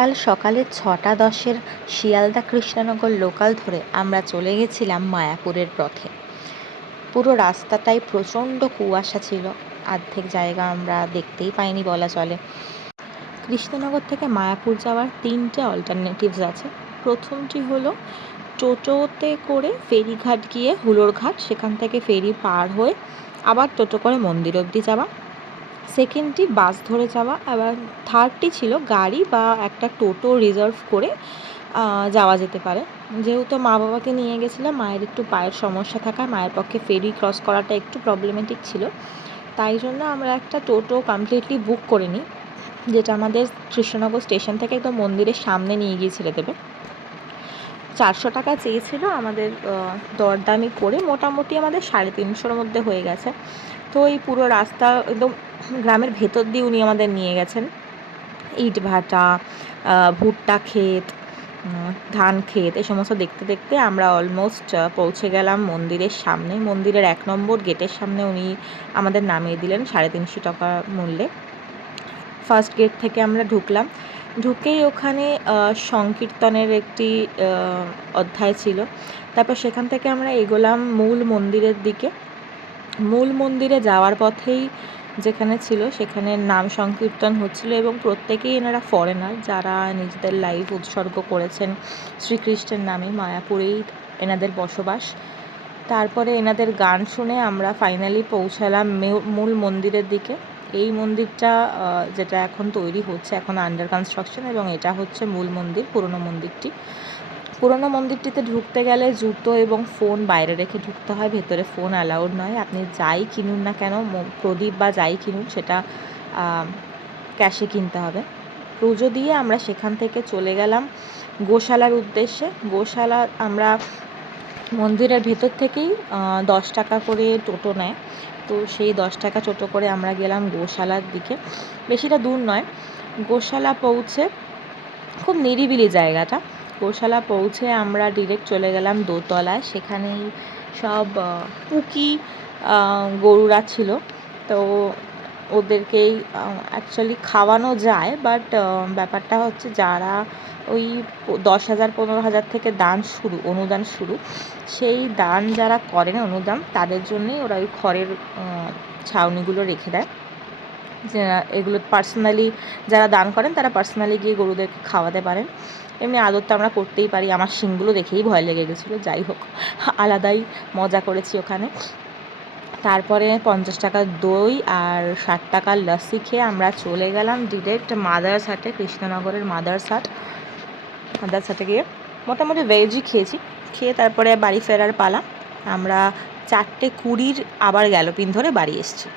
কাল সকালে 6:10 শিয়ালদা কৃষ্ণনগর লোকাল ধরে আমরা চলে গেছিলাম মায়াপুরের পথে। পুরো রাস্তাটাই প্রচণ্ড কুয়াশা ছিল, অর্ধেক জায়গা আমরা দেখতেই পাইনি বলা চলে। কৃষ্ণনগর থেকে মায়াপুর যাওয়ার 3টে অল্টারনেটিভস আছে। প্রথমটি হলো টোটোতে করে ফেরিঘাট গিয়ে হুলোর ঘাট, সেখান থেকে ফেরি পার হয়ে আবার টোটো করে মন্দির অবধি যাওয়া। সেকেন্ডটি বাস ধরে যাওয়া। আবার থার্ডটি ছিল গাড়ি বা একটা টোটো রিজার্ভ করে যাওয়া যেতে পারে। যেহেতু মা বাবাকে নিয়ে গেছিলাম, মায়ের একটু পায়ের সমস্যা থাকায় মায়ের পক্ষে ফেরি ক্রস করাটা একটু প্রবলেমেটিক ছিল, তাই জন্য আমরা একটা টোটো কমপ্লিটলি বুক করে নিই, যেটা আমাদের কৃষ্ণনগর স্টেশন থেকে একদম মন্দিরের সামনে নিয়ে গিয়ে ছেড়ে দেবে। 400 টাকা চেয়েছিল, আমাদের দরদামি করে মোটামুটি আমাদের 350-র মধ্যে হয়ে গেছে। তো এই পুরো রাস্তা একদম গ্রামের ভেতর দিয়ে উনি আমাদের নিয়ে গেছেন। ইট ভাটা, ভুট্টা ক্ষেত, ধান ক্ষেত, এই সমস্ত দেখতে দেখতে আমরা অলমোস্ট পৌঁছে গেলাম মন্দিরের সামনে। মন্দিরের 1 নম্বর গেটের সামনে উনি আমাদের নামিয়ে দিলেন 350 টাকা মূল্যে। ফার্স্ট গেট থেকে আমরা ঢুকলাম। ঢুকেই ওখানে সংকীর্তনের একটি অধ্যায় ছিল। তারপর সেখান থেকে আমরা এগোলাম মূল মন্দিরের দিকে। মূল মন্দিরে যাওয়ার পথেই যেখানে ছিল সেখানে নাম সংকীর্তন হচ্ছিল, এবং প্রত্যেকেই এনারা ফরেনার, যারা নিজেদের লাইফ উৎসর্গ করেছেন শ্রীকৃষ্ণের নামে। মায়াপুরেই এনাদের বসবাস। তারপরে এনাদের গান শুনে আমরা ফাইনালি পৌঁছালাম মূল মন্দিরের দিকে। এই মন্দিরটা যেটা এখন তৈরি হচ্ছে, এখন আন্ডার কনস্ট্রাকশন, এবং এটা হচ্ছে মূল মন্দির, পুরনো মন্দিরটি। পুরনো মন্দিরটিতে ঢুকতে গেলে জুতো এবং ফোন বাইরে রেখে ঢুকতে হয়, ভেতরে ফোন অ্যালাউড নয়। আপনি যাই কিনুন না কেন, প্রদীপ বা যাই কিনুন, সেটা ক্যাশে কিনতে হবে। পুজো দিয়ে আমরা সেখান থেকে চলে গেলাম গোশালার উদ্দেশ্যে। গোশালা আমরা মন্দিরের ভেতর থেকেই 10 টাকা করে টোটো নেয়, তো সেই 10 টাকা টোটো করে আমরা গেলাম গোশালার দিকে। বেশিটা দূর নয়। গোশালা পৌঁছে, খুব নিরিবিলি জায়গাটা, গোশালা পৌঁছে আমরা ডিরেক্ট চলে গেলাম দোতলায়। সেখানেই সব পুকি গরুরা ছিল, তো ওদেরকেই অ্যাকচুয়ালি খাওয়ানো যায়, বাট ব্যাপারটা হচ্ছে যারা ওই 10,000 15,000 থেকে অনুদান শুরু, সেই দান যারা করেন অনুদান, তাদের জন্যই ওরা ওই খড়ের ছাউনিগুলো রেখে দেয়। যে এগুলো পার্সোনালি যারা দান করেন তারা পার্সোনালি গিয়ে গরুদেরকে খাওয়াতে পারেন। এমনি আদর তো আমরা করতেই পারি। আমার শিংগুলো দেখেই ভয় লেগে গেছিলো। যাই হোক, আলাদাই মজা করেছি ওখানে। তারপরে 50 টাকার দই আর 60 টাকার লস্যি খেয়ে আমরা চলে গেলাম ডিরেক্ট মাদার্স হাটে, কৃষ্ণনগরের মাদার্স হাটে গিয়ে মোটামুটি ভেজই খেয়েছি। খেয়ে তারপরে বাড়ি ফেরার পালা। আমরা 4:20 আবার গ্যালোপিন ধরে বাড়ি এসেছি।